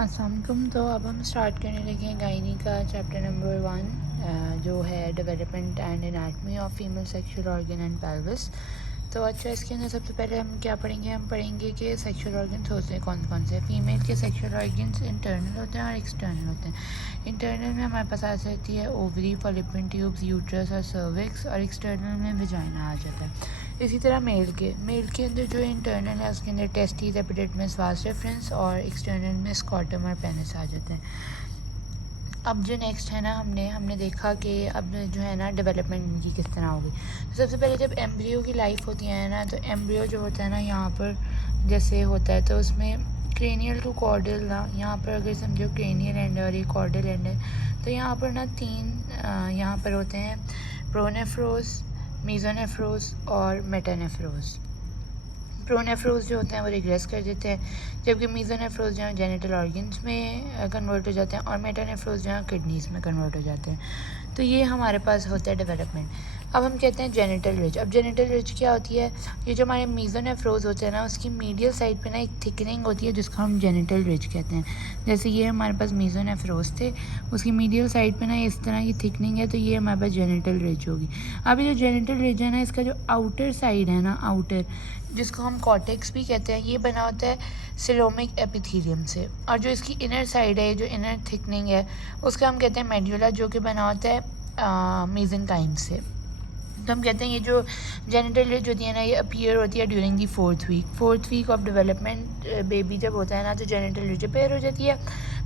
अस्सलाम वालेकुम। तो अब हम स्टार्ट करने लगे हैं गायनी का चैप्टर नंबर 1 जो है development and anatomy of female sexual organ and pelvis. तो अच्छा, इसके अंदर सबसे पहले हम क्या पढ़ेंगे? हम पढ़ेंगे कि सेक्सुअल ऑर्गन्स होते हैं कौन कौन से। फीमेल के सेक्सुअल ऑर्गन्स इंटरनल होते हैं और एक्सटर्नल होते हैं। इंटरनल में हमारे पास आ जाती है ओवरी, फॉलिपिन ट्यूब्स, यूट्रस और सर्विक्स, और एक्सटर्नल में विजाइना आ जाता है। इसी तरह मेल के अंदर जो इंटरनल है उसके अंदर टेस्टिस, एपिडिडमिस, वास रेफरेंस, और एक्सटर्नल में स्कॉटम और पेनिस आ जाते हैं। अब जो नेक्स्ट है ना, हमने देखा कि अब जो है ना डेवलपमेंट इनकी किस तरह होगी। तो सबसे पहले जब एम्ब्रियो की लाइफ होती है ना, तो एम्ब्रियो जो होता है ना यहाँ पर जैसे होता है, तो उसमें क्रेनियल टू कॉर्डल ना, यहाँ पर अगर समझो क्रेनियल एंड और ये कॉर्डल एंड है, तो यहाँ पर ना तीन यहाँ पर होते हैं, प्रोनेफ्रोस, मीज़ोनेफ्रोस और मेटानेफ्रोस। प्रोनेफ्रोस जो होते हैं वो रिग्रेस कर देते हैं, जबकि मीज़ोनेफ्रोस जो है जेनिटल ऑर्गन्स में कन्वर्ट हो जाते हैं, और मेटानेफ्रोस जो है किडनीज़ में कन्वर्ट हो जाते हैं। तो ये हमारे पास होता है डेवलपमेंट। अब हम कहते हैं जेनिटल रिज। अब जेनिटल रिज क्या होती है? ये जो हमारे मीज़ोनेफ्रोस होते हैं ना, उसकी मीडियल साइड पे ना एक थिकनिंग होती है जिसको हम जेनिटल रिज कहते हैं। जैसे ये हमारे पास मीज़ोनेफ्रोस थे, उसकी मीडियल साइड पे ना इस तरह की थिकनिंग है, तो ये हमारे पास जेनिटल रिज होगी। अब ये जो जेनिटल रिज है ना, इसका जो आउटर साइड है ना, आउटर, जिसको हम कॉर्टेक्स भी कहते हैं, ये बना होता है सिलोमिक एपिथेलियम से, और जो इसकी इनर साइड है, जो इनर थिकनिंग है, उसका हम कहते हैं मेड्यूला, जो कि बना होता है मेसेनकाइम से। तो हम कहते हैं ये जो जेनिटल रिज होती है ना, ये अपीयर होती है during the fourth week of development. Baby जब होता है ना, तो जेनिटल रिज अपीयर हो जाती है,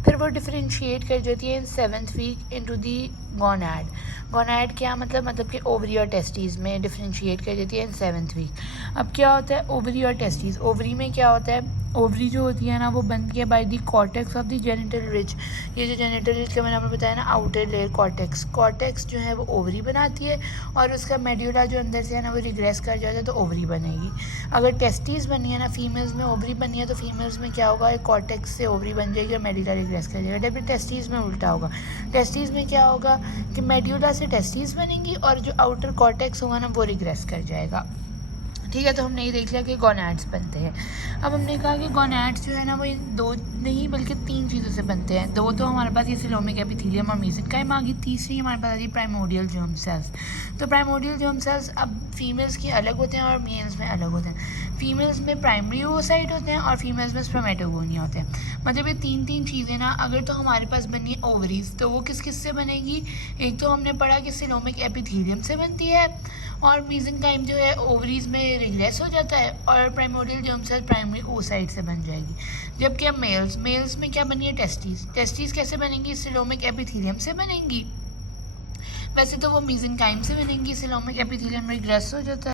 फिर वो डिफरेंशिएट कर जाती है in 7th week into the gonad. Gonad क्या मतलब कि ओवरी और टेस्टिस में डिफरेंशिएट कर जाती है इन 7th वीक। अब क्या होता है ओवरी और टेस्टिस? ओवरी में क्या होता है? ओवरी जो होती है ना, वो बनती है by the cortex of the genital ridge. ये जो जेनिटल रिज का मैंने आपको बताया ना, आउटर लेयर कॉर्टेक्स जो है वो ओवरी बनाती है, और उसका मेड्यूला जो अंदर से है ना, वो रिग्रेस कर जाता है, तो ओवरी बनेगी। अगर टेस्टिस बनी है ना, फीमेल्स में ओवरी बनी है, तो फीमेल्स में क्या होगा? कॉर्टेक्स से ओवरी बन जाएगी और मेड्यूला रिग्रेस कर जाएगा। जबकि टेस्टिस में उल्टा होगा। टेस्टिस में क्या होगा कि मेड्यूला से टेस्टिस बनेंगी, और जो आउटर कॉर्टेक्स होगा ना, वो रिग्रेस कर जाएगा। ठीक है, तो हमने ये देख लिया कि गोनैड्स बनते हैं। अब हमने कहा कि गोनैड्स जो है ना, वो इन दो नहीं बल्कि तीन चीज़ों से बनते हैं। दो तो हमारे पास ये सिलोमिक एपिथेलियम और मेसेनकाइम आ गई, तीसरी हमारे पास आ रही प्राइमोर्डियल जर्म सेल्स। तो प्राइमोर्डियल जर्म सेल्स अब फीमेल्स की अलग होते हैं और मेल्स में अलग होते हैं। फीमेल्स में प्राइमरी ओवोसाइट होते हैं और फीमेल्स में स्पर्मेटोगोनिया होते हैं। मतलब ये तीन चीज़ें ना, अगर तो हमारे पास बनी है ओवरीज, तो वो किस से बनेगी? एक तो हमने पढ़ा कि सिलोमिक एपिथेलियम से बनती है, और मेसेनकाइम जो है ओवरीज में रिग्रेस हो जाता है, और primordial germ cell primary oocyte से बन जाएगी। जबकि अब मेल्स में क्या बनी है? टेस्टिस कैसे बनेंगी? सिलोमिक एपिथेलियम से बनेंगी। वैसे तो वो मेसेनकाइम से बनेंगी, सिलोमिक एपिथेलियम रिग्रेस हो जाता है।